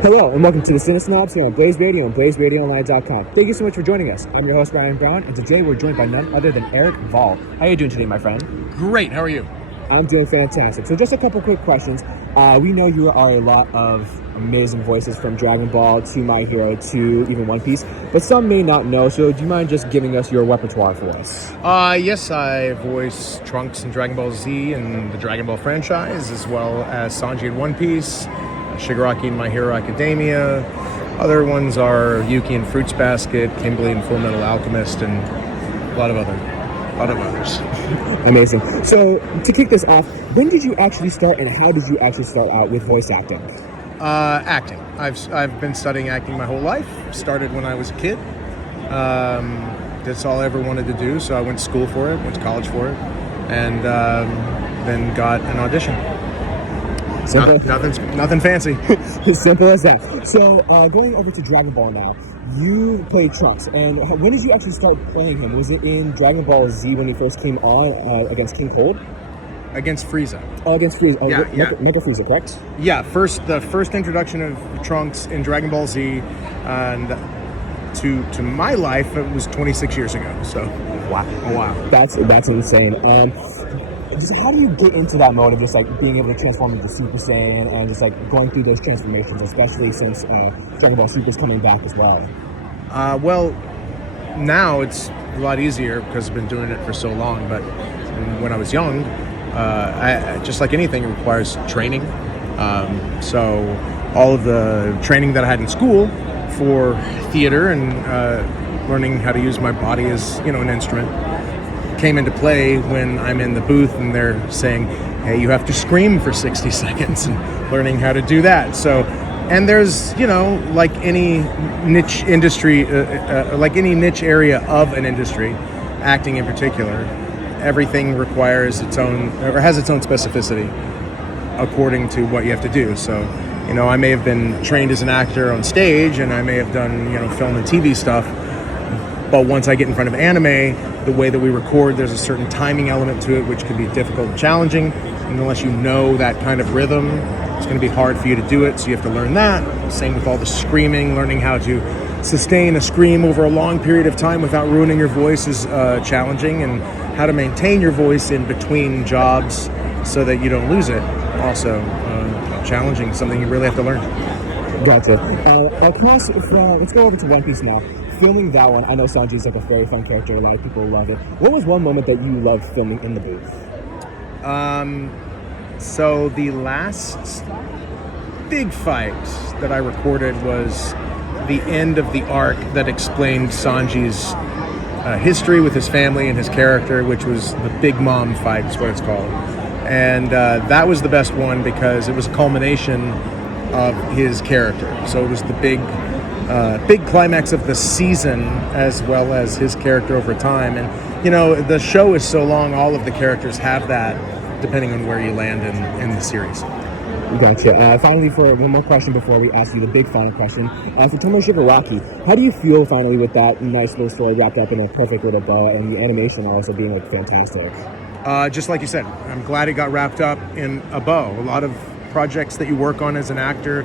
Hello and welcome to the CineSnobs here on Blaze Radio and BlazeRadioOnline.com. Thank you so much for joining us. I'm your host Ryan Brown, and today we're joined by none other than Eric Vale. How are you doing today, my friend? Great. How are you? I'm doing fantastic. So just a couple quick questions. We know you are a lot of amazing voices from Dragon Ball to My Hero to even One Piece, but some may not know, so do you mind just giving us your repertoire for us? Yes, I voice Trunks in Dragon Ball Z and the Dragon Ball franchise, as well as Sanji in One Piece, Shigaraki in My Hero Academia. Other ones are Yuki in Fruits Basket, Kimberly in Full Metal Alchemist, and a lot of others. Amazing. So to kick this off, when did you actually start and how did you actually start out with voice acting? Acting. I've been studying acting my whole life. Started when I was a kid. That's all I ever wanted to do, so I went to school for it, went to college for it, and then got an audition. Simple. Nothing fancy. As simple as that. So going over to Dragon Ball now, you played Trunks, and when did you actually start playing him? Was it in Dragon Ball Z when he first came on against King Cold? Against Frieza. Oh, against Frieza. Oh, Yeah. Mega Frieza, correct? Yeah, the first introduction of Trunks in Dragon Ball Z, and to my life, it was 26 years ago. So, Wow. oh wow. That's insane. Just how do you get into that mode of just like being able to transform into Super Saiyan and just like going through those transformations, especially since Dragon Ball Super is coming back as well? Well, now it's a lot easier because I've been doing it for so long. But when I was young, I just like anything, it requires training. So all of the training that I had in school for theater and learning how to use my body as an instrument came into play when I'm in the booth and they're saying, hey, you have to scream for 60 seconds, and learning how to do that. So, and there's, like any niche industry, like any niche area of an industry, acting in particular, everything requires its own, or has its own specificity according to what you have to do. So, I may have been trained as an actor on stage, and I may have done, film and TV stuff, but once I get in front of anime, the way that we record, there's a certain timing element to it, which can be difficult and challenging. And unless you know that kind of rhythm, it's going to be hard for you to do it. So you have to learn that. Same with all the screaming, learning how to sustain a scream over a long period of time without ruining your voice is challenging, and how to maintain your voice in between jobs so that you don't lose it. Also challenging, something you really have to learn. Gotcha. Let's go over to One Piece now. Filming that one, I know Sanji's like a very fun character. A lot of people love it. What was one moment that you loved filming in the booth? So the last big fight that I recorded was the end of the arc that explained Sanji's history with his family and his character, which was the Big Mom fight, is what it's called. And that was the best one because it was a culmination of his character. So it was the big climax of the season, as well as his character over time. And the show is so long, all of the characters have that, depending on where you land in the series. Gotcha. Finally, for one more question before we ask you the big final question, for Tomura Shigaraki, how do you feel finally with that nice little story wrapped up in a perfect little bow, and the animation also being like fantastic? Just like you said, I'm glad it got wrapped up in a bow. A lot of projects that you work on as an actor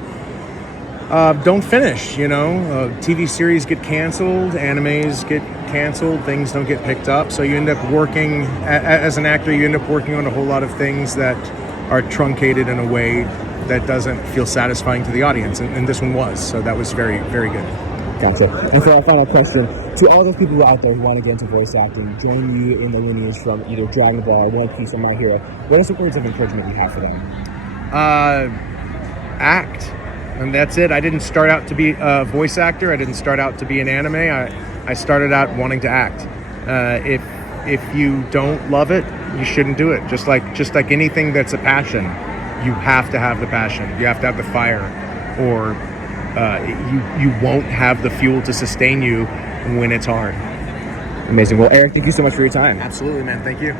don't finish, TV series get canceled, animes get canceled, things don't get picked up, so you end up working, as an actor, you end up working on a whole lot of things that are truncated in a way that doesn't feel satisfying to the audience, and this one was, so that was very, very good. Gotcha. And for our final question, to all those people out there who want to get into voice acting, join you in the lineage from either Dragon Ball, One Piece, or My Hero, what are some words of encouragement you have for them? Act. And that's it. I didn't start out to be a voice actor. I didn't start out to be an anime. I started out wanting to act. If you don't love it, you shouldn't do it. Just like anything that's a passion, you have to have the passion. You have to have the fire, or you won't have the fuel to sustain you when it's hard. Amazing. Well, Eric, thank you so much for your time. Absolutely, man. Thank you.